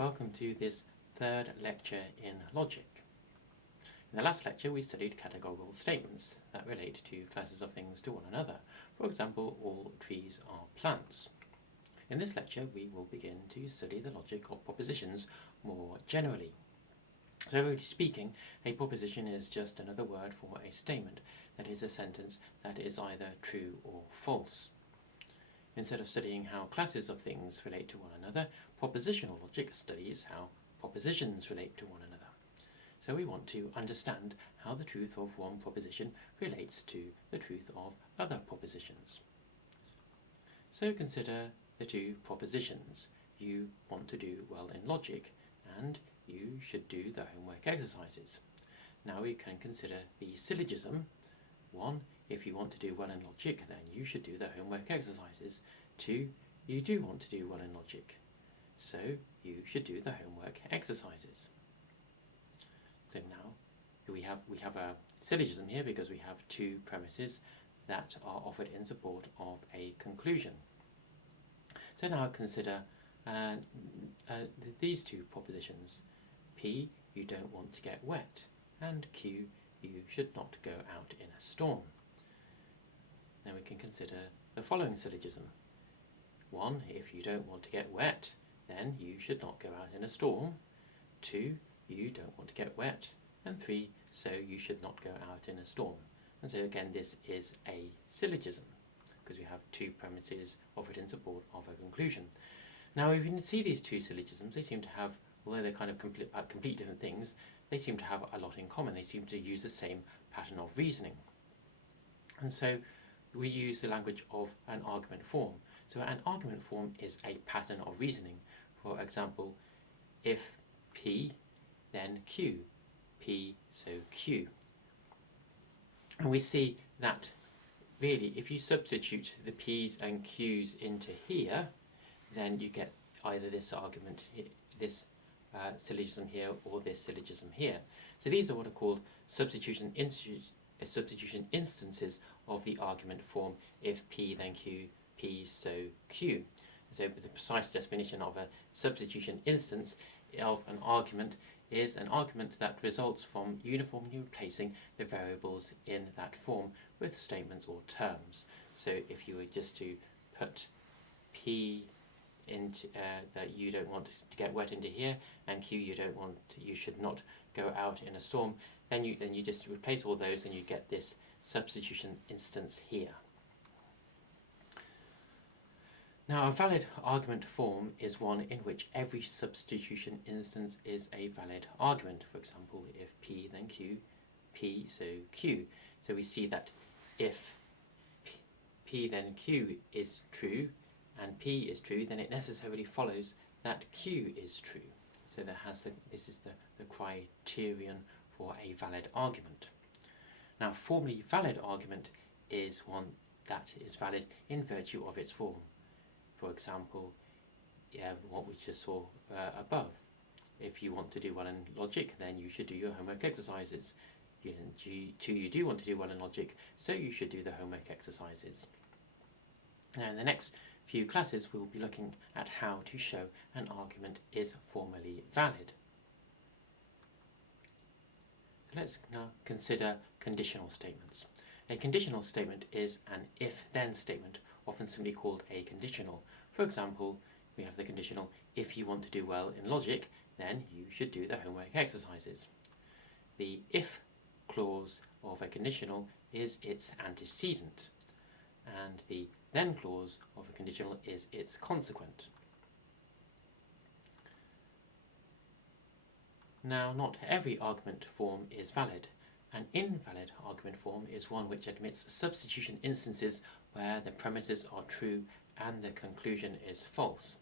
Welcome to this third lecture in Logic. In the last lecture we studied categorical statements that relate to classes of things to one another. For example, all trees are plants. In this lecture we will begin to study the logic of propositions more generally. So really speaking, a proposition is just another word for a statement, that is a sentence that is either true or false. Instead of studying how classes of things relate to one another, propositional logic studies how propositions relate to one another. So we want to understand how the truth of one proposition relates to the truth of other propositions. So consider the two propositions. You want to do well in logic, and you should do the homework exercises. Now we can consider the syllogism. 1. If you want to do well in logic, then you should do the homework exercises. 2. You do want to do well in logic, so you should do the homework exercises. So now we have a syllogism here because we have two premises that are offered in support of a conclusion. So now consider these two propositions. P, you don't want to get wet, and Q, you should not go out in a storm. Then we can consider the following syllogism. 1. If you don't want to get wet, then you should not go out in a storm. 2. You don't want to get wet. And 3. So you should not go out in a storm. And so again, this is a syllogism because we have two premises offered in support of a conclusion. Now, if you can see these two syllogisms, they seem to have, although they're kind of complete different things, they seem to have a lot in common. They seem to use the same pattern of reasoning. And so we use the language of an argument form. So an argument form is a pattern of reasoning. For example, if P, then Q. P, so Q. And we see that really if you substitute the P's and Q's into here, then you get either this argument, this syllogism here, or this syllogism here. So these are what are called substitution instances of the argument form. If P then Q, P so Q. So the precise definition of a substitution instance of an argument is an argument that results from uniformly replacing the variables in that form with statements or terms. So if you were just to put P into that you don't want to get wet into here, and Q you should not go out in a storm, then you just replace all those and you get this substitution instance here. Now, a valid argument form is one in which every substitution instance is a valid argument. For example, if P then Q, P so Q. So we see that if P then Q is true and P is true, then it necessarily follows that Q is true. So this is the criterion for a valid argument. Now, formally valid argument is one that is valid in virtue of its form. For example, what we just saw above. If you want to do well in logic, then you should do your homework exercises. You do want to do well in logic, so you should do the homework exercises. Now, in the next few classes, we'll be looking at how to show an argument is formally valid. So let's now consider conditional statements. A conditional statement is an if-then statement, often simply called a conditional. For example, we have the conditional, if you want to do well in logic, then you should do the homework exercises. The if clause of a conditional is its antecedent, and the then clause of a conditional is its consequent. Now, not every argument form is valid. An invalid argument form is one which admits substitution instances where the premises are true and the conclusion is false.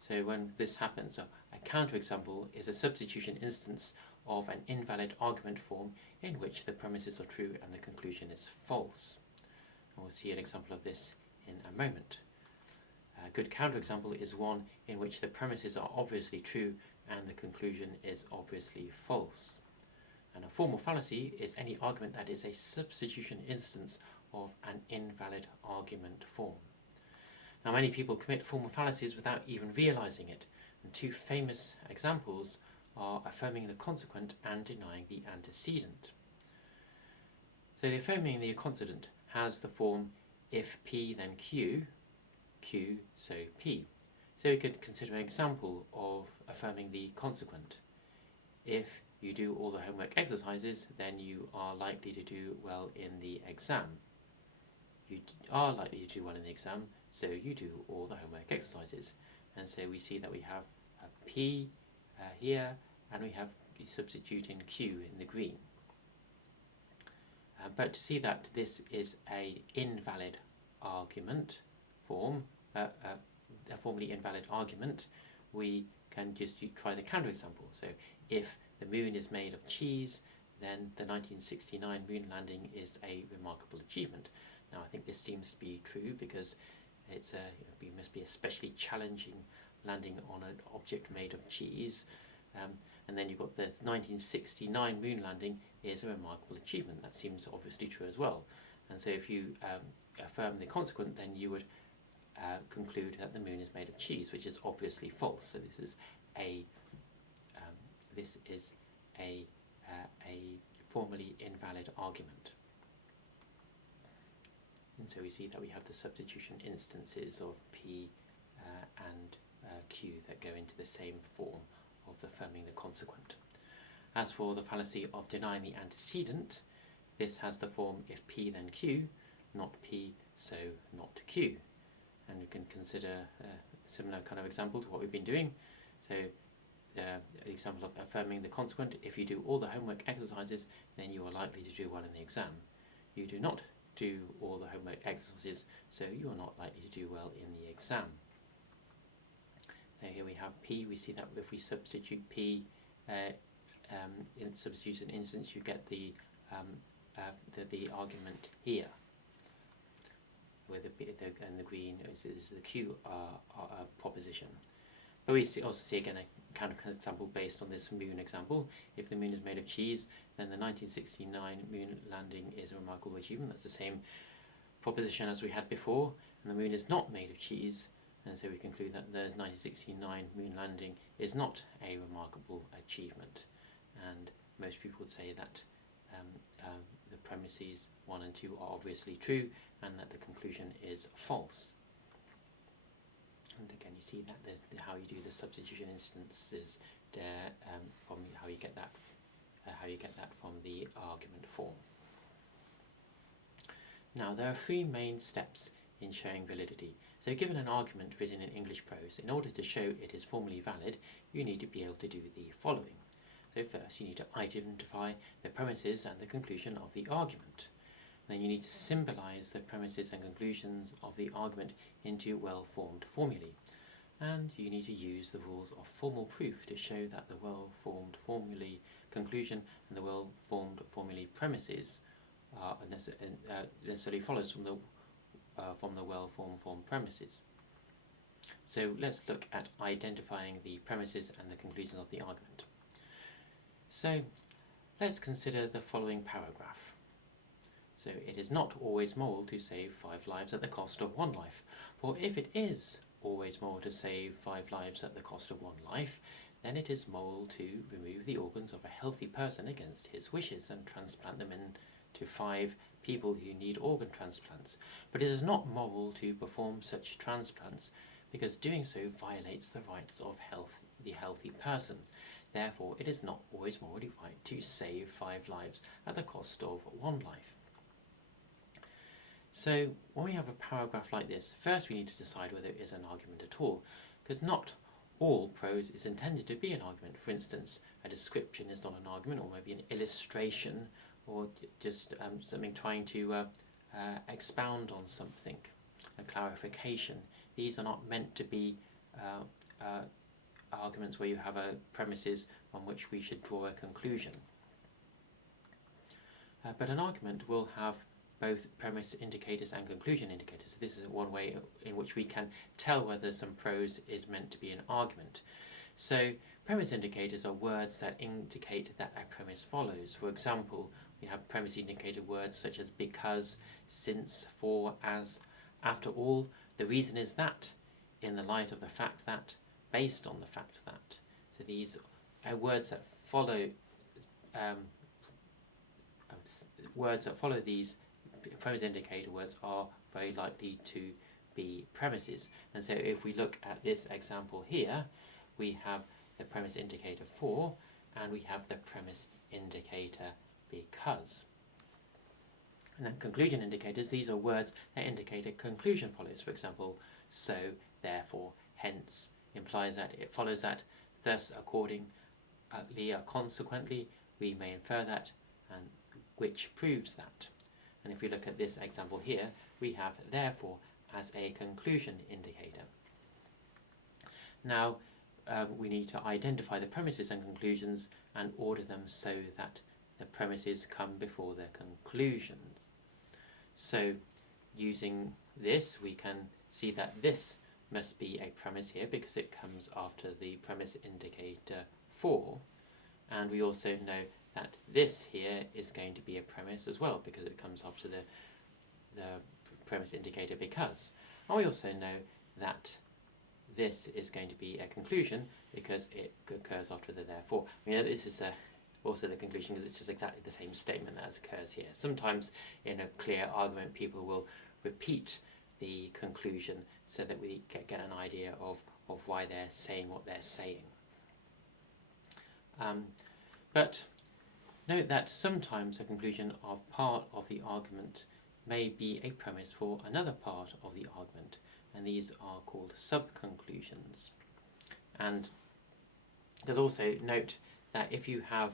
So when this happens, a counterexample is a substitution instance of an invalid argument form in which the premises are true and the conclusion is false. And we'll see an example of this in a moment. A good counterexample is one in which the premises are obviously true and the conclusion is obviously false. And a formal fallacy is any argument that is a substitution instance of an invalid argument form. Now, many people commit formal fallacies without even realizing it. And two famous examples are affirming the consequent and denying the antecedent. So the affirming the consequent has the form if P then Q, Q so P. So we could consider an example of affirming the consequent. If you do all the homework exercises, then you are likely to do well in the exam. You are likely to do well in the exam, so you do all the homework exercises. And so we see that we have a P here, and we have substituting Q in the green. But to see that this is an invalid argument form, a formally invalid argument, we can just try the counterexample. So if the moon is made of cheese, then the 1969 moon landing is a remarkable achievement. Now I think this seems to be true because it must be especially challenging landing on an object made of cheese. And then you've got the 1969 moon landing is a remarkable achievement. That seems obviously true as well. And so if you affirm the consequent, then you would conclude that the moon is made of cheese, which is obviously false. So this is a formally invalid argument. And so we see that we have the substitution instances of P and Q that go into the same form of affirming the consequent. As for the fallacy of denying the antecedent, this has the form if P then Q, not P so not Q. And we can consider a similar kind of example to what we've been doing. So the example of affirming the consequent, if you do all the homework exercises, then you are likely to do well in the exam. You do not do all the homework exercises, so you are not likely to do well in the exam. So here we have P. We see that if we substitute P in substitution instance, you get the argument here, where and the green is the Q proposition. But we also see again a counter example based on this moon example. If the moon is made of cheese, then the 1969 moon landing is a remarkable achievement. That's the same proposition as we had before, and the moon is not made of cheese, and so we conclude that the 1969 moon landing is not a remarkable achievement. And most people would say that the premises 1 and 2 are obviously true, and that the conclusion is false. And again, you see that there's how you do the substitution instances there, from how you get that from the argument form. Now there are three main steps in showing validity. So given an argument written in English prose, in order to show it is formally valid, you need to be able to do the following. So first you need to identify the premises and the conclusion of the argument. Then you need to symbolize the premises and conclusions of the argument into well-formed formulae. And you need to use the rules of formal proof to show that the well-formed formulae conclusion and the well-formed formulae premises are necessarily follows from the well-formed premises. So let's look at identifying the premises and the conclusions of the argument. So let's consider the following paragraph. So it is not always moral to save 5 lives at the cost of 1 life. For if it is always moral to save 5 lives at the cost of 1 life, then it is moral to remove the organs of a healthy person against his wishes and transplant them into 5 people who need organ transplants. But it is not moral to perform such transplants, because doing so violates the rights of the healthy person. Therefore, it is not always morally right to save 5 lives at the cost of 1 life. So when we have a paragraph like this, first we need to decide whether it is an argument at all, because not all prose is intended to be an argument. For instance, a description is not an argument, or maybe an illustration, or just something trying to expound on something, a clarification. These are not meant to be arguments where you have a premises on which we should draw a conclusion. But an argument will have both premise indicators and conclusion indicators. So this is one way in which we can tell whether some prose is meant to be an argument. So premise indicators are words that indicate that a premise follows. For example, we have premise indicator words such as because, since, for, as, after all, the reason is that, in the light of the fact that, based on the fact that, so these words that follow these premise indicator words are very likely to be premises. And so if we look at this example here, we have the premise indicator for, and we have the premise indicator because. And then conclusion indicators, these are words that indicate a conclusion follows. For example, so, therefore, hence, implies that, it follows that, thus, accordingly, or consequently, we may infer that, and which proves that. And if we look at this example here, we have therefore as a conclusion indicator. Now, we need to identify the premises and conclusions and order them so that the premises come before the conclusions. So, using this, we can see that this must be a premise here because it comes after the premise indicator for, and we also know that this here is going to be a premise as well because it comes after the premise indicator because. And we also know that this is going to be a conclusion because it occurs after the therefore. We know this is also the conclusion because it's just exactly the same statement as occurs here. Sometimes in a clear argument people will repeat the conclusion so that we get an idea of why they're saying what they're saying. But note that sometimes a conclusion of part of the argument may be a premise for another part of the argument, and these are called sub-conclusions. And there's also note that if you have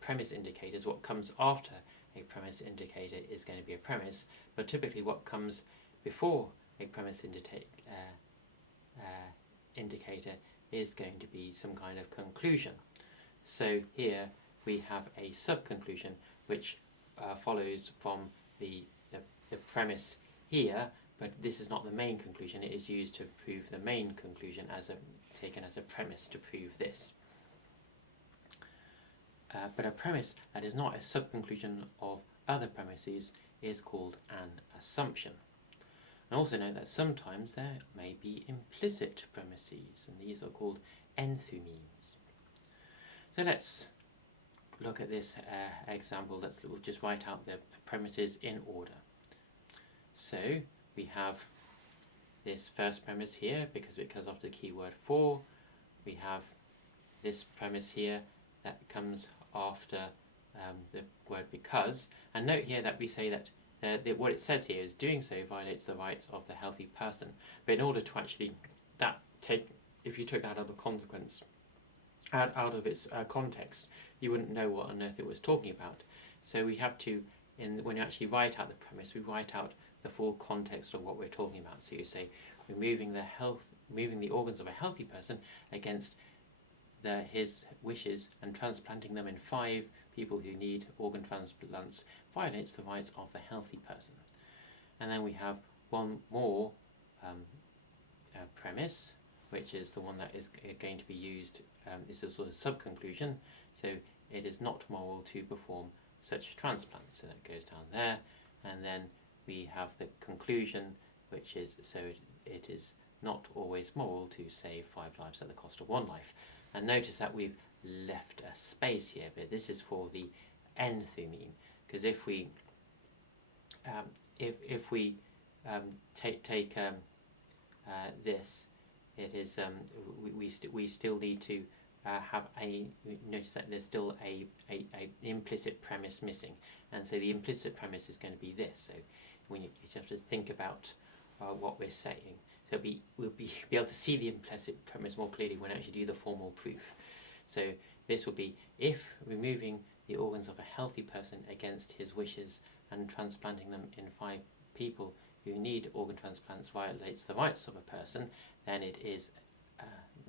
premise indicators, what comes after a premise indicator is going to be a premise, but typically what comes before a premise indicator is going to be some kind of conclusion. So here we have a sub-conclusion which follows from the premise here, but this is not the main conclusion. It is used to prove the main conclusion taken as a premise to prove this. But a premise that is not a sub-conclusion of other premises is called an assumption. And also note that sometimes there may be implicit premises, and these are called enthymemes. So let's look at this example. We'll just write out the premises in order. So we have this first premise here because it comes after the keyword for. We have this premise here that comes after the word because. And note here that we say that what it says here is doing so violates the rights of the healthy person. But in order to actually if you took that out of consequence, out of its context, you wouldn't know what on earth it was talking about. So we have to, when you actually write out the premise, we write out the full context of what we're talking about. So you say removing the organs of a healthy person against his wishes and transplanting them in 5 people who need organ transplants violates the rights of the healthy person. And then we have one more premise, which is the one that is going to be used. This is sort of sub-conclusion. So it is not moral to perform such transplants. So that goes down there. And then we have the conclusion, which is so it is not always moral to save 5 lives at the cost of 1 life. And notice that we've left a space here, but this is for the enthymeme, because if we take this, it is we still need to have notice that there's still a implicit premise missing, and so the implicit premise is going to be this. So when you have to think about what we're saying. So we'll be able to see the implicit premise more clearly when we actually do the formal proof. So this will be, if removing the organs of a healthy person against his wishes and transplanting them in 5 people who need organ transplants violates the rights of a person, then it is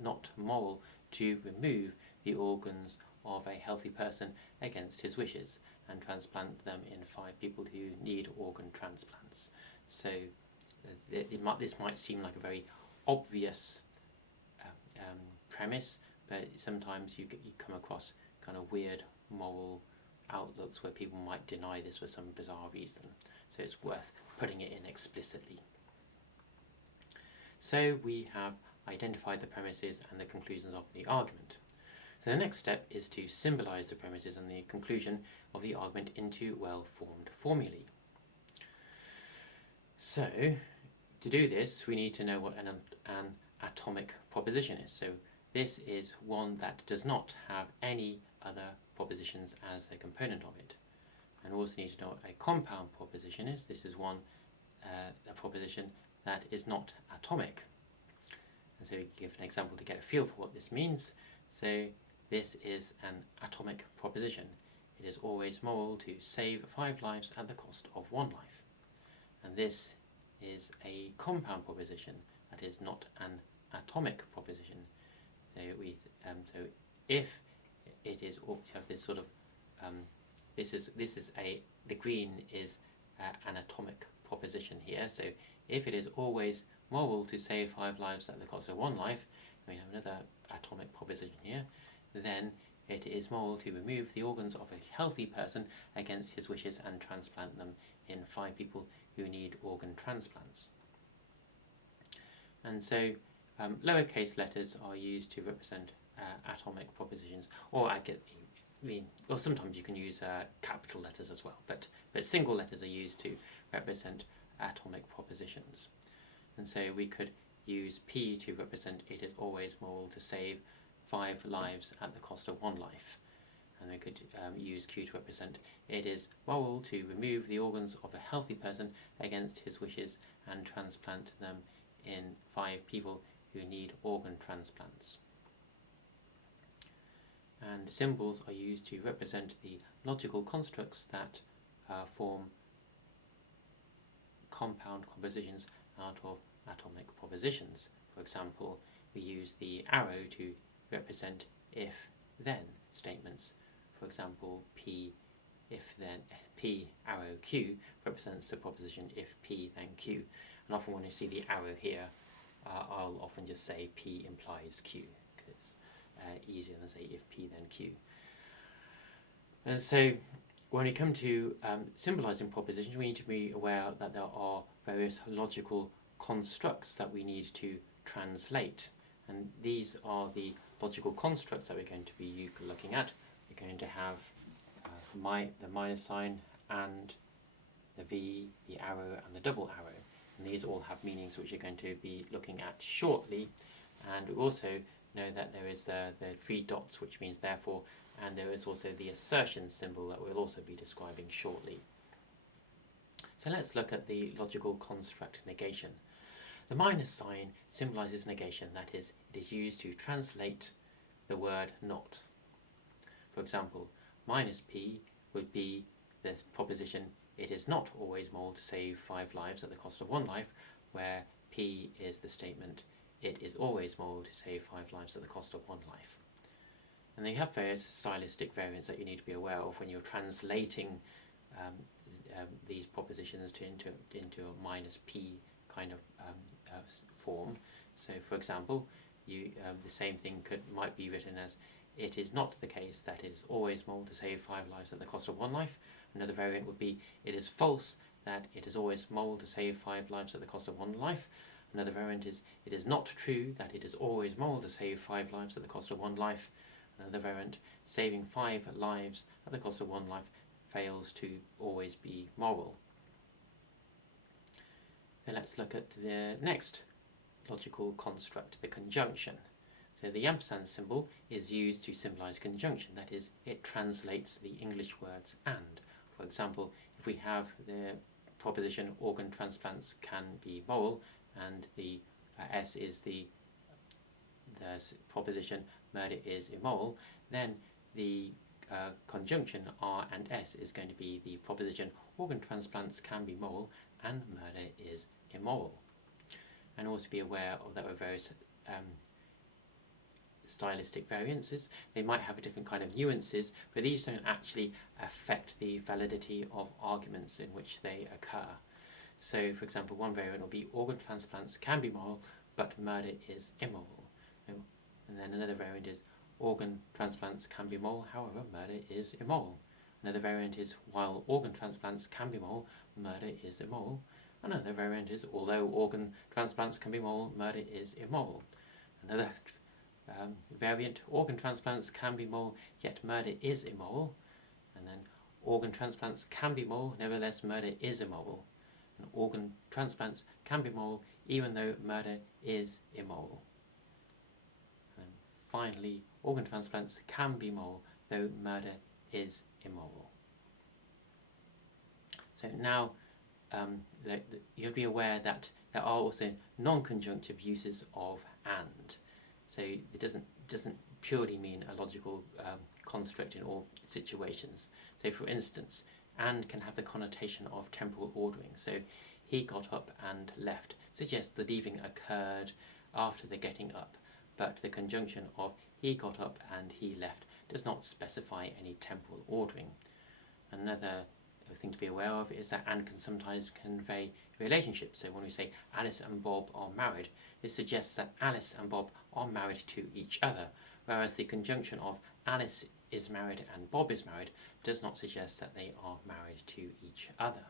not moral to remove the organs of a healthy person against his wishes and transplant them in 5 people who need organ transplants. So this might seem like a very obvious premise, but sometimes you come across kind of weird moral outlooks where people might deny this for some bizarre reason. So it's worth putting it in explicitly. So we have identify the premises and the conclusions of the argument. So the next step is to symbolize the premises and the conclusion of the argument into well-formed formulae. So to do this, we need to know what an atomic proposition is. So this is one that does not have any other propositions as a component of it. And we also need to know what a compound proposition is. This is one, a proposition that is not atomic. And so we give an example to get a feel for what this means. So this is an atomic proposition. It is always moral to save 5 lives at the cost of 1 life. And this is a compound proposition that is not an atomic proposition. So if it is, to have this sort of the green is an atomic proposition here. So if it is always moral to save 5 lives at the cost of 1 life, we have another atomic proposition here, then it is moral to remove the organs of a healthy person against his wishes and transplant them in 5 people who need organ transplants. And so lowercase letters are used to represent atomic propositions, or or sometimes you can use capital letters as well, but single letters are used to represent atomic propositions. And so we could use P to represent it is always moral to save 5 lives at the cost of 1 life. And we could use Q to represent it is moral to remove the organs of a healthy person against his wishes and transplant them in 5 people who need organ transplants. And symbols are used to represent the logical constructs that form compound compositions out of atomic propositions. For example, we use the arrow to represent if-then statements. For example, P arrow Q represents the proposition if P then Q. And often when you see the arrow here, I'll often just say P implies Q, because it's easier than say if P then Q. And so when we come to symbolizing propositions, we need to be aware that there are various logical constructs that we need to translate. And these are the logical constructs that we're going to be looking at. We're going to have the minus sign and the V, the arrow and the double arrow. And these all have meanings which we're going to be looking at shortly. And we also know that there is the 3 dots, which means therefore, and there is also the assertion symbol that we'll also be describing shortly. So let's look at the logical construct negation. The minus sign symbolizes negation, that is, it is used to translate the word not. For example, minus P would be the proposition it is not always moral to save 5 lives at the cost of 1 life, where P is the statement it is always moral to save 5 lives at the cost of 1 life. And they have various stylistic variants that you need to be aware of when you're translating these propositions into a minus P kind of form. So for example, the same thing might be written as it is not the case that it is always moral to save 5 lives at the cost of 1 life. Another variant would be it is false that it is always moral to save 5 lives at the cost of 1 life. Another variant is it is not true that it is always moral to save 5 lives at the cost of 1 life. Another variant, saving 5 lives at the cost of 1 life fails to always be moral. So let's look at the next logical construct, the conjunction. So the ampersand symbol is used to symbolize conjunction, that is, it translates the English words and. For example, if we have the proposition organ transplants can be moral, and the S is the proposition murder is immoral, then the conjunction R and S is going to be the proposition organ transplants can be moral and murder is immoral. And also be aware of that various stylistic variances. They might have a different kind of nuances, but these don't actually affect the validity of arguments in which they occur. So, for example, one variant will be organ transplants can be moral, but murder is immoral. And then another variant is organ transplants can be moral, however, murder is immoral. Another variant is while organ transplants can be moral, murder is immoral. Another variant is although organ transplants can be moral, murder is immoral. Another variant, organ transplants can be moral, yet murder is immoral. And then organ transplants can be moral, nevertheless murder is immoral. And organ transplants can be moral, even though murder is immoral. And finally, organ transplants can be moral, though murder is immoral. So now you'll be aware that there are also non-conjunctive uses of and. So it doesn't purely mean a logical construct in all situations. So for instance, and can have the connotation of temporal ordering. So he got up and left suggests the leaving occurred after the getting up, but the conjunction of he got up and he left does not specify any temporal ordering. Another thing to be aware of is that and can sometimes convey relationships. So when we say Alice and Bob are married, this suggests that Alice and Bob are married to each other, whereas the conjunction of Alice is married and Bob is married does not suggest that they are married to each other.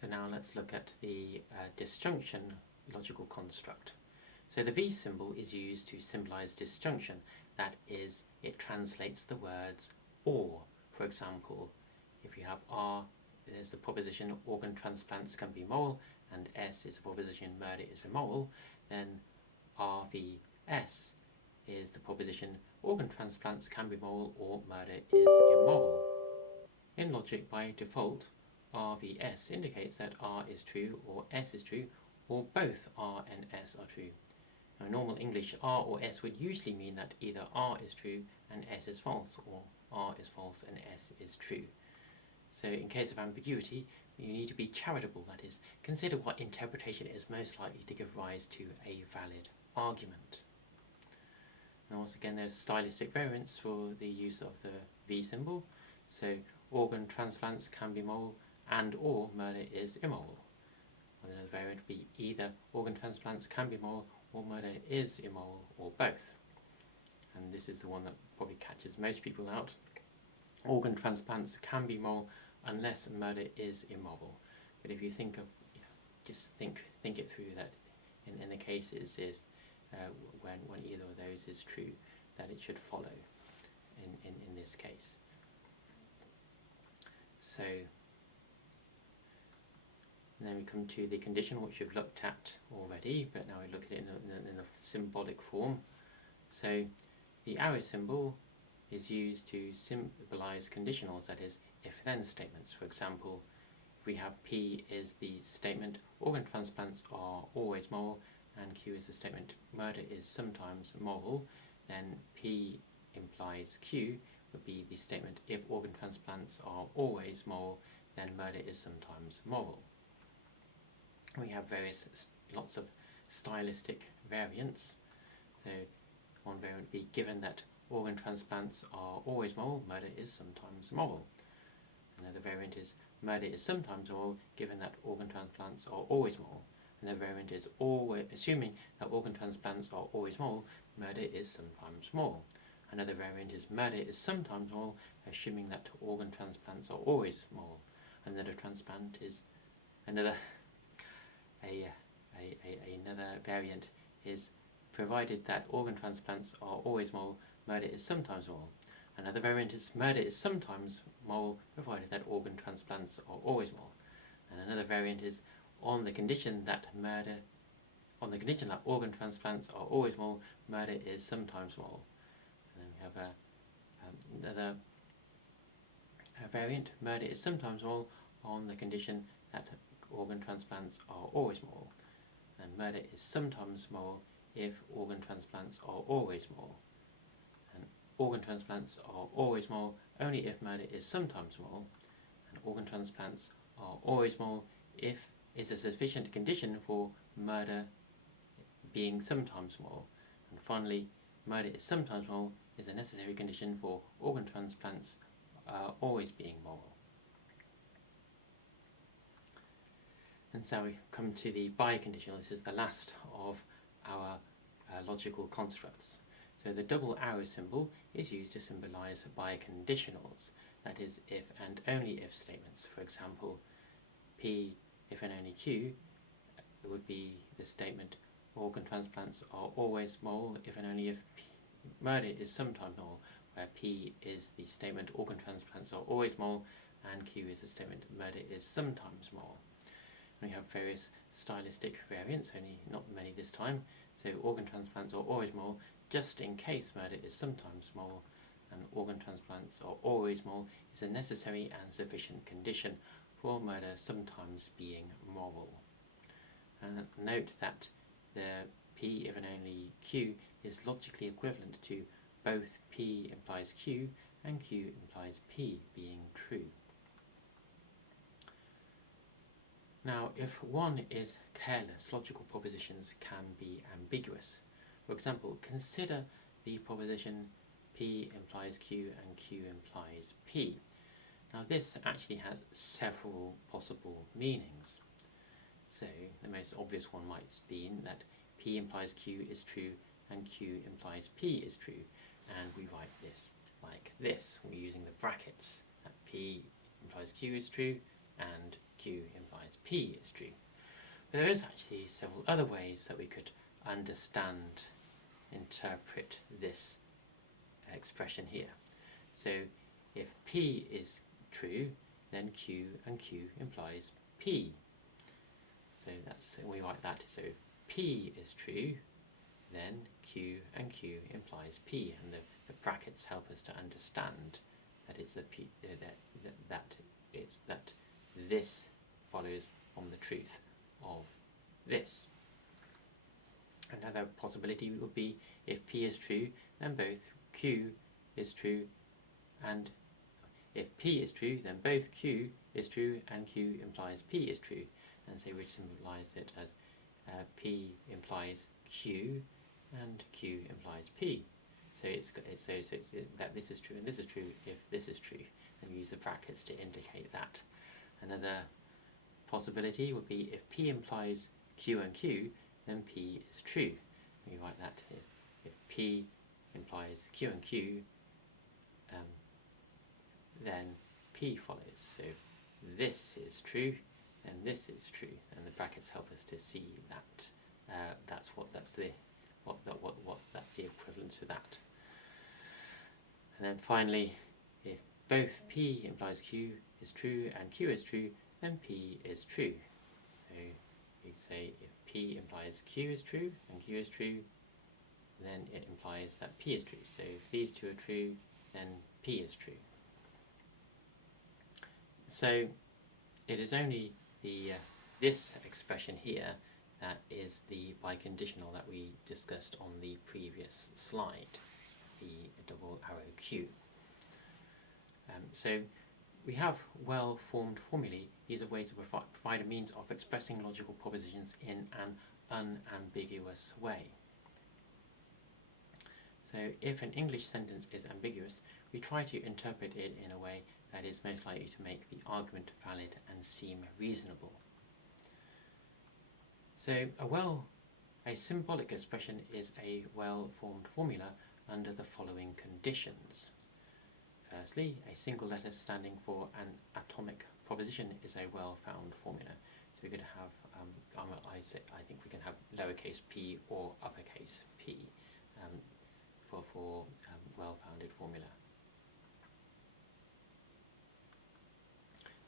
So now let's look at the disjunction logical construct. So the V symbol is used to symbolize disjunction. That is, it translates the words or. For example, if you have R, there's the proposition organ transplants can be moral, and S is the proposition murder is immoral, then RVS is the proposition organ transplants can be moral or murder is immoral. In logic, by default, RVS indicates that R is true or S is true, or both R and S are true. Now, in normal English, R or S would usually mean that either R is true and S is false, or R is false and S is true. So in case of ambiguity, you need to be charitable, that is, consider what interpretation is most likely to give rise to a valid argument. And once again, there's stylistic variants for the use of the V symbol. So organ transplants can be moral and or murder is immoral. Another variant would be either organ transplants can be moral or murder is immoral, or both. And this is the one that probably catches most people out. Organ transplants can be moral unless murder is immoral. But if you think of, just think it through, that in the cases if when either of those is true, that it should follow in this case. So and then we come to the conditional, which we've looked at already, but now we look at it in a symbolic form. So the arrow symbol is used to symbolize conditionals, that is, if-then statements. For example, if we have P is the statement organ transplants are always moral, and Q is the statement murder is sometimes moral, then P implies Q would be the statement if organ transplants are always moral, then murder is sometimes moral. We have lots of stylistic variants. So one variant would be given that organ transplants are always moral, murder is sometimes moral. Another variant is murder is sometimes moral, given that organ transplants are always moral. Another variant is always assuming that organ transplants are always moral, murder is sometimes moral. Another variant is murder is sometimes moral, assuming that organ transplants are always moral. Another transplant is another variant is provided that organ transplants are always moral, murder is sometimes moral. Another variant is murder is sometimes moral, provided that organ transplants are always moral. And another variant is on the condition that organ transplants are always moral, murder is sometimes moral. And then we have another variant, murder is sometimes moral on the condition that organ transplants are always moral. And murder is sometimes moral if organ transplants are always moral. And organ transplants are always moral only if murder is sometimes moral. And organ transplants are always moral if is a sufficient condition for murder being sometimes moral. And finally, murder is sometimes moral is a necessary condition for organ transplants always being moral. And so we come to the biconditional. This is the last of our logical constructs. So the double arrow symbol is used to symbolize biconditionals, that is, if and only if statements. For example, P if and only Q it would be the statement organ transplants are always moral if and only if murder is sometimes moral, where P is the statement organ transplants are always moral, and Q is the statement murder is sometimes moral. And we have various stylistic variants, only not many this time. So organ transplants are always moral, just in case murder is sometimes moral, and organ transplants are always moral is a necessary and sufficient condition for murder sometimes being moral. And note that the P if and only Q is logically equivalent to both P implies Q and Q implies P being true. Now, if one is careless, logical propositions can be ambiguous. For example, consider the proposition P implies Q and Q implies P. Now, this actually has several possible meanings. So, the most obvious one might be that P implies Q is true and Q implies P is true. And we write this like this. We're using the brackets, that P implies Q is true and Q implies P is true. But there is actually several other ways that we could understand, interpret this expression here. So if P is true, then Q and Q implies P. So we write that. So if P is true, then Q and Q implies P, and the brackets help us to understand that it's the P, that this follows from the truth of this. Another possibility would be if P is true, then both Q is true, and if P is true, then both Q is true and Q implies P is true. And so we symbolize it as P implies Q and Q implies P. So it's that this is true and this is true if this is true, and we use the brackets to indicate that. Another possibility would be if P implies Q and Q, then P is true. We write that if P implies Q and Q, then P follows. So if this is true, then this is true, and the brackets help us to see that that's the equivalent to that. And then finally, if both P implies Q is true and Q is true, then P is true. So you'd say if P implies Q is true and Q is true, then it implies that P is true. So if these two are true, then P is true. So it is only this expression here that is the biconditional that we discussed on the previous slide, the double arrow Q. So we have well-formed formulae. These are ways to provide a means of expressing logical propositions in an unambiguous way. So if an English sentence is ambiguous, we try to interpret it in a way that is most likely to make the argument valid and seem reasonable. So a symbolic expression is a well-formed formula under the following conditions. Firstly, a single letter standing for an atomic proposition is a well-found formula. So we could have, I think we can have lowercase p or uppercase p for well-founded formula.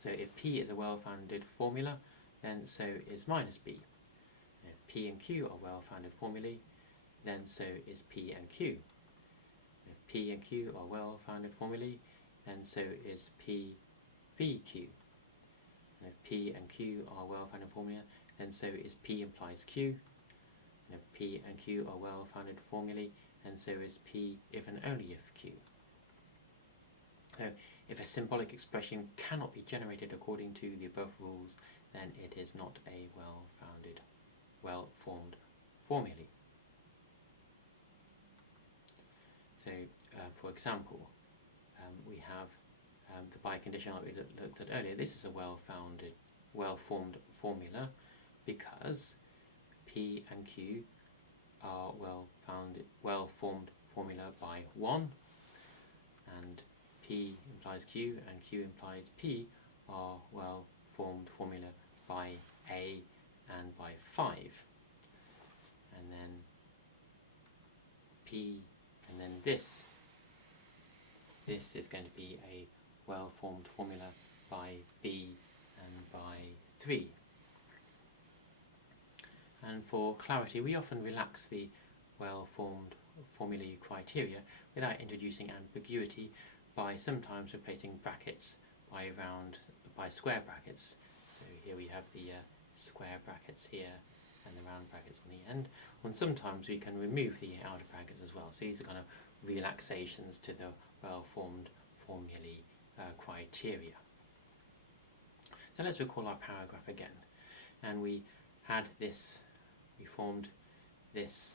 So if P is a well-founded formula, then so is minus B. And if P and Q are well-founded formulae, then so is P and Q. And if P and Q are well-founded formulae, then so is P v Q. And if P and Q are well-founded formula, then so is P implies Q. And if P and Q are well-founded formulae, then so is P if and only if Q. So if a symbolic expression cannot be generated according to the above rules, then it is not a well-founded, well-formed formulae. So, for example, we have the biconditional that we looked at earlier. This is a well-founded, well-formed formula because P and Q are well-formed formula by 1, and P implies Q and Q implies P are well-formed formula by A and by 5. And then P, and then this. This is going to be a well-formed formula by B and by 3. And for clarity, we often relax the well-formed formulae criteria without introducing ambiguity by sometimes replacing brackets by square brackets. So here we have the square brackets here and the round brackets on the end. And sometimes we can remove the outer brackets as well. So these are kind of relaxations to the well-formed formulae criteria. So let's recall our paragraph again. And we had this, we formed this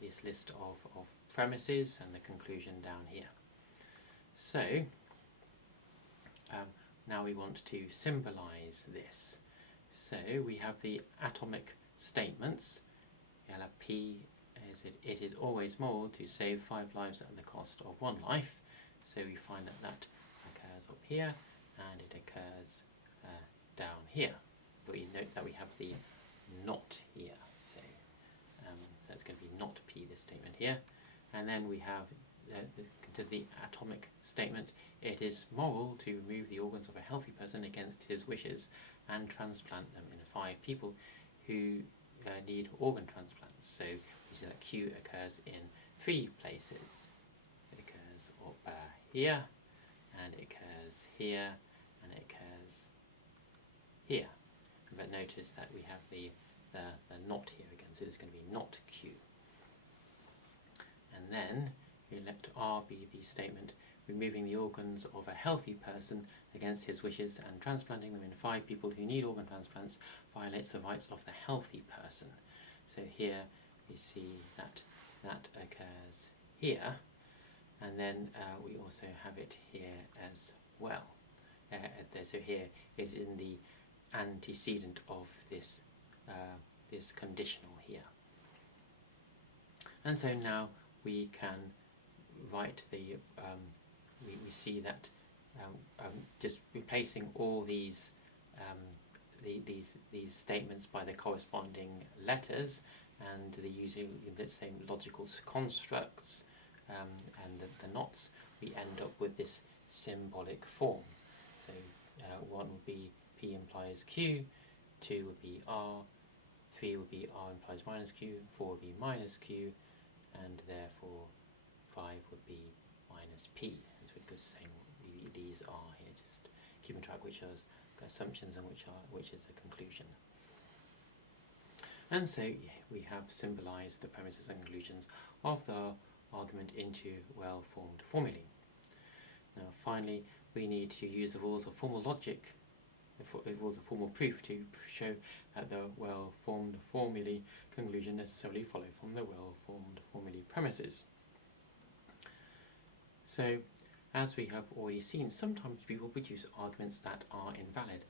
this list of premises and the conclusion down here. So now we want to symbolize this. So we have the atomic statements. P is it is always moral to save 5 lives at the cost of 1 life. So we find that that occurs up here and it occurs down here. But we note that we have the not here. So that's going to be not P, this statement here. And then we have the atomic statement. It is moral to remove the organs of a healthy person against his wishes and transplant them in 5 people who need organ transplants. So we see that Q occurs in 3 places. It occurs up here, and it occurs here, and it occurs here. But notice that we have the not here again, so this is going to be not Q. And then we let R be the statement removing the organs of a healthy person against his wishes and transplanting them in 5 people who need organ transplants violates the rights of the healthy person. So here we see that that occurs here, and then we also have it here as well. So here is in the antecedent of this this conditional here. And so now we can write the we see that just replacing all these these statements by the corresponding letters and the using the same logical constructs and the nots, we end up with this symbolic form. So 1 would be P implies Q, 2 would be R, 3 would be R implies minus Q, 4 would be minus Q, and therefore 5 would be minus P. As we could say, these are here, just keeping track which are assumptions and which is the conclusion. And so we have symbolized the premises and conclusions of the argument into well-formed formulae. Now finally, we need to use the rules of formal logic, the rules of formal proof, to show that the well-formed formulae conclusion necessarily follow from the well-formed formulae premises. So, as we have already seen, sometimes we will produce arguments that are invalid,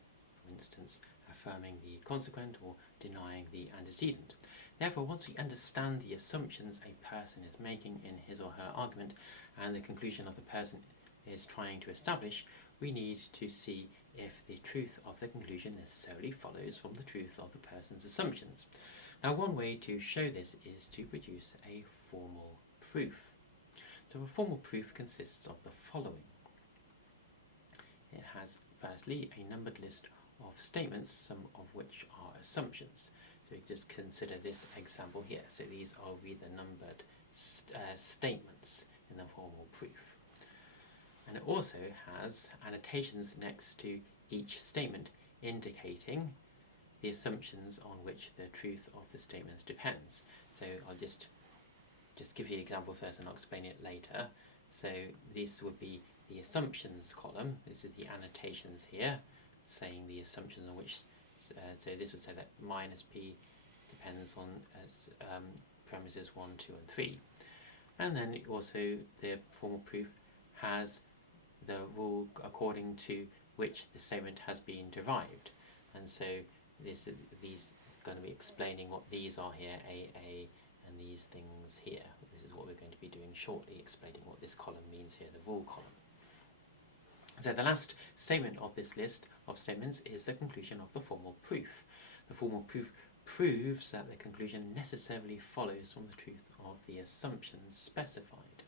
for instance, affirming the consequent or denying the antecedent. Therefore, once we understand the assumptions a person is making in his or her argument and the conclusion of the person is trying to establish, we need to see if the truth of the conclusion necessarily follows from the truth of the person's assumptions. Now, one way to show this is to produce a formal proof. So a formal proof consists of the following. It has firstly a numbered list of statements, some of which are assumptions. So we just consider this example here. So these are the numbered statements in the formal proof. And it also has annotations next to each statement indicating the assumptions on which the truth of the statements depends. So I'll just give you an example first and I'll explain it later. So this would be the assumptions column. This is the annotations here saying the assumptions on which, so this would say that minus P depends on premises 1, 2 and 3. And then also the formal proof has the rule according to which the statement has been derived. And so these are going to be explaining what these are here, A, and these things here. This is what we're going to be doing shortly, explaining what this column means here, the rule column. So the last statement of this list of statements is the conclusion of the formal proof. The formal proof proves that the conclusion necessarily follows from the truth of the assumptions specified.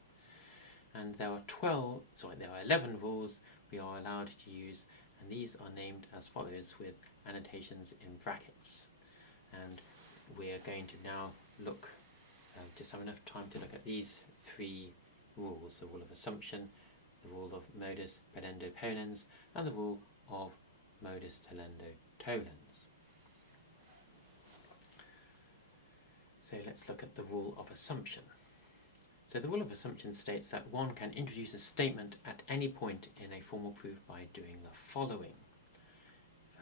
And there are 11 rules we are allowed to use, and these are named as follows with annotations in brackets. And we are going to now look, just have enough time to look at these 3 rules: the rule of assumption, the rule of Modus Ponendo Ponens, and the rule of Modus Tollendo Tollens. So let's look at the rule of assumption. So the rule of assumption states that one can introduce a statement at any point in a formal proof by doing the following.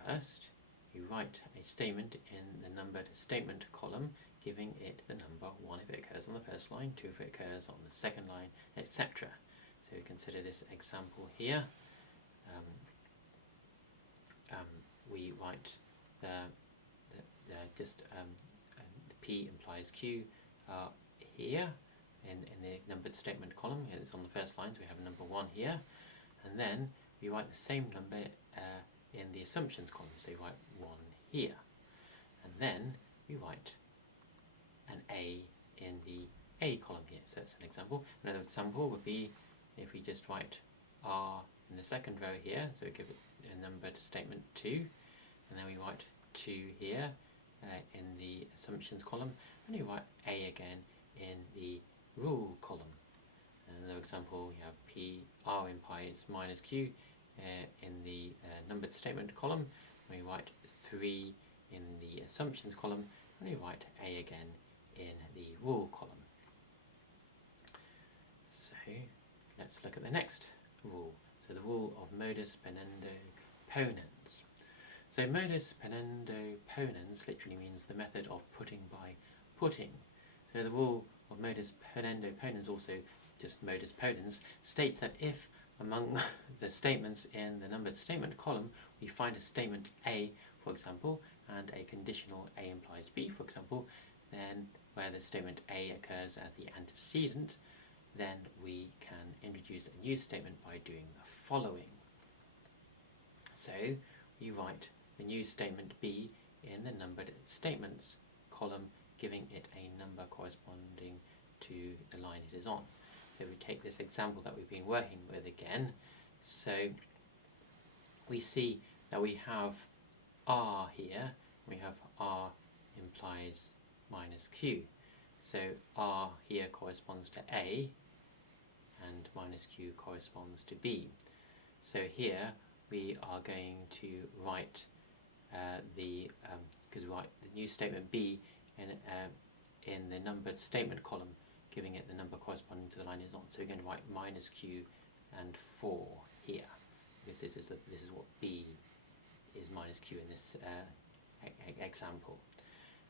First, you write a statement in the numbered statement column, giving it the number 1 if it occurs on the first line, 2 if it occurs on the second line, etc. So consider this example here. We write the P implies Q here in the numbered statement column. It's on the first line, so we have number 1 here, and then we write the same number in the assumptions column, so you write 1 here, and then we write an A in the A column here. So that's an example. Another example would be if we just write R in the second row here, so we give it a numbered statement 2, and then we write 2 here in the assumptions column, and we write A again in the rule column. And another example, you have P, R implies minus Q in the numbered statement column, and we write 3 in the assumptions column, and we write A again in the rule column. So let's look at the next rule. So the rule of Modus Ponendo Ponens. So Modus Ponendo Ponens literally means the method of putting by putting. So the rule of Modus Ponendo Ponens, also just Modus Ponens, states that if among the statements in the numbered statement column we find a statement A, for example, and a conditional A implies B, for example, then where the statement A occurs as the antecedent, then we can introduce a new statement by doing the following. So we write the new statement B in the numbered statements column, giving it a number corresponding to the line it is on. So we take this example that we've been working with again. So we see that we have R here. We have R implies minus Q. So R here corresponds to A, and minus Q corresponds to B. So here we are going to write because we write the new statement B in the numbered statement column, giving it the number corresponding to the line it's on. So we're going to write minus Q and 4 here, because this is what B is minus Q in this example.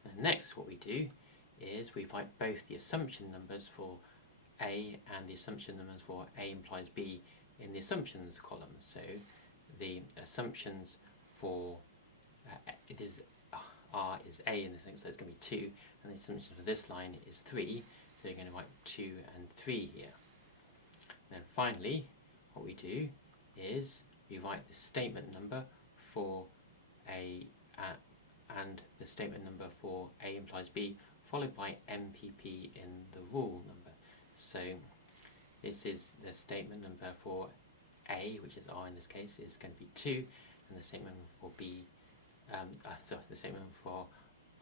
And next what we do is we write both the assumption numbers for A and the assumption numbers for A implies B in the assumptions column. So the assumptions for R is A in this thing, so it's going to be 2, and the assumption for this line is 3, so you're going to write 2 and 3 here. And then finally, what we do is we write the statement number for A and the statement number for A implies B, followed by MPP in the rule number. So this is the statement number for A, which is R in this case, is going to be 2, and the statement for B, the statement for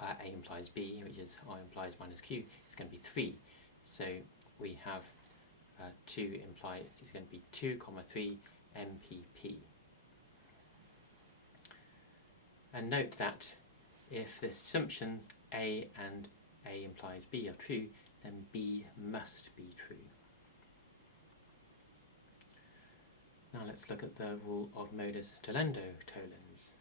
A implies B, which is R implies minus Q, is going to be 3. So we have 2 implied is going to be 2, 3 MPP. And note that if the assumptions A and A implies B are true, then B must be true. Now let's look at the rule of Modus Tollendo Tollens.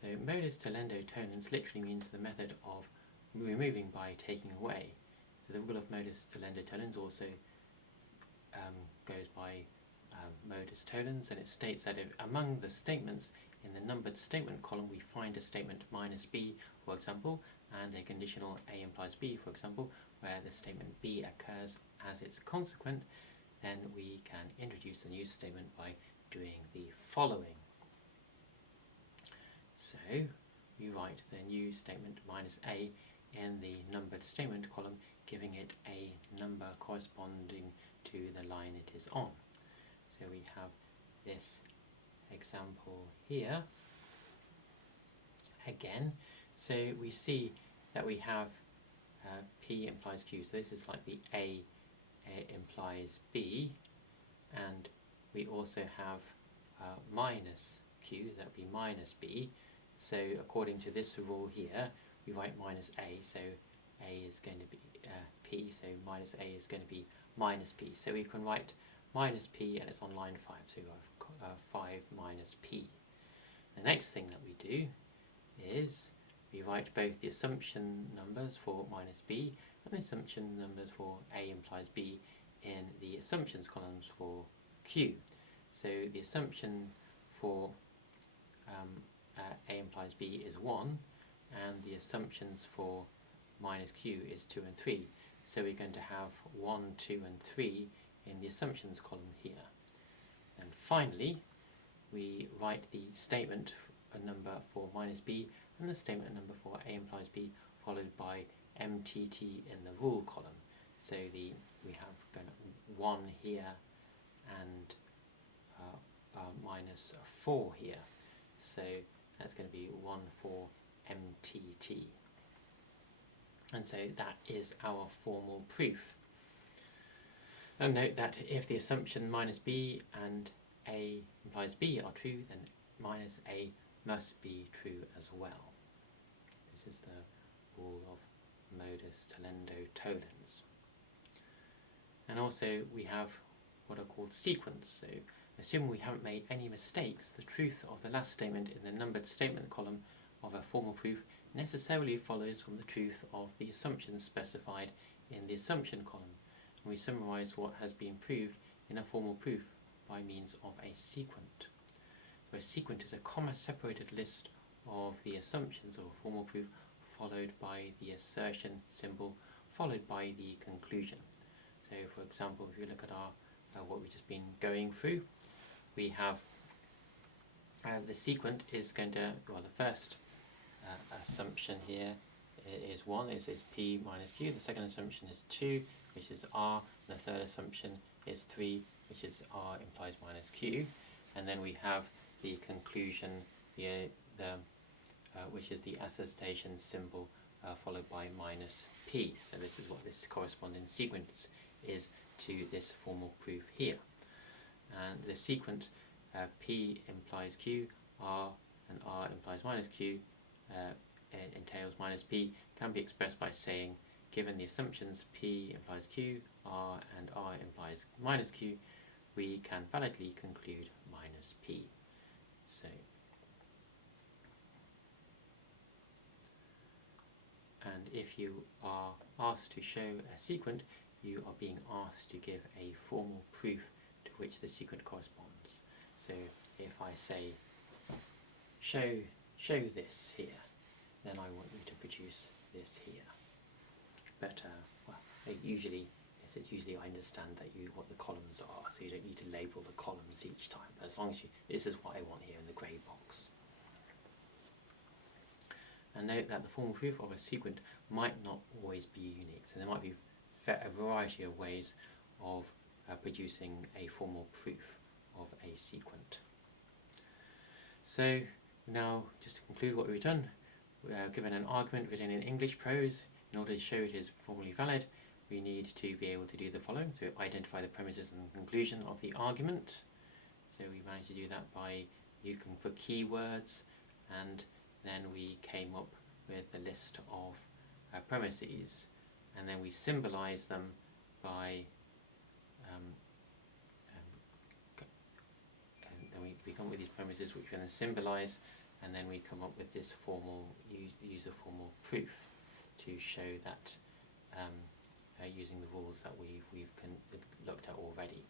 So Modus Tollendo Tollens literally means the method of removing by taking away. So the rule of Modus Tollendo Tollens also goes by Modus Tollens, and it states that if among the statements in the numbered statement column we find a statement minus B, for example, and a conditional A implies B, for example, where the statement B occurs as its consequent, then we can introduce a new statement by doing the following. So we write the new statement minus a in the numbered statement column, giving it a number corresponding to the line it is on. So we have this example here again. So we see that we have P implies Q. So this is like the A implies B, and we also have minus Q, that would be minus B. So according to this rule here, we write minus A, so A is going to be P, so minus A is going to be minus P. So we can write minus P, and it's on line 5, so we have 5 minus P. The next thing that we do is we write both the assumption numbers for minus B and the assumption numbers for A implies B in the assumptions columns for Q. So the assumption for A implies B is 1, and the assumptions for minus Q is 2 and 3. So we're going to have 1, 2 and 3 in the assumptions column here. And finally, we write the statement number for minus B and the statement number for A implies B, followed by MTT in the rule column. So we have 1 here and minus 4 here. So that's going to be 1 for MTT. And so that is our formal proof. And note that if the assumption minus B and A implies B are true, then minus A must be true as well. This is the rule of Modus Tollendo Tollens. And also we have what are called sequence. So assuming we haven't made any mistakes, the truth of the last statement in the numbered statement column of a formal proof necessarily follows from the truth of the assumptions specified in the assumption column. And we summarize what has been proved in a formal proof by means of a sequent. So a sequent is a comma-separated list of the assumptions of a formal proof, followed by the assertion symbol, followed by the conclusion. So for example, if you look at our what we've just been going through, we have the sequent is going to, well, the first assumption here is 1, is P minus Q. The second assumption is 2, which is R. And the third assumption is 3, which is R implies minus Q. And then we have the conclusion, which is the assertion symbol followed by minus P. So this is what this corresponding sequence is to this formal proof here. And the sequence P implies Q, R and R implies minus Q entails minus P can be expressed by saying, given the assumptions P implies Q, R and R implies minus Q, we can validly conclude minus P. So, and if you are asked to show a sequent, you are being asked to give a formal proof to which the sequent corresponds. So if I say, show this here, then I want you to produce this here. But well, usually I understand that what the columns are, so you don't need to label the columns each time. But as long as this is what I want here in the grey box. And note that the formal proof of a sequent might not always be unique, so there might be a variety of ways of producing a formal proof of a sequent. So now, just to conclude what we've done, we are given an argument written in English prose. In order to show it is formally valid, we need to be able to do the following. So identify the premises and conclusion of the argument. So we managed to do that by looking for keywords, and then we came up with a list of premises, and then we symbolize them by and then we come up with these premises which we then symbolize, and then we come up with this formal use a formal proof to show that using the rules that we've looked at already.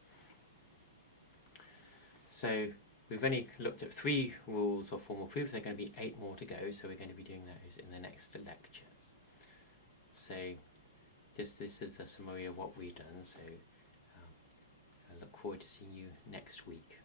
So we've only looked at 3 rules of formal proof. There are going to be 8 more to go, so we're going to be doing those in the next lectures. So this is a summary of what we've done. So I look forward to seeing you next week.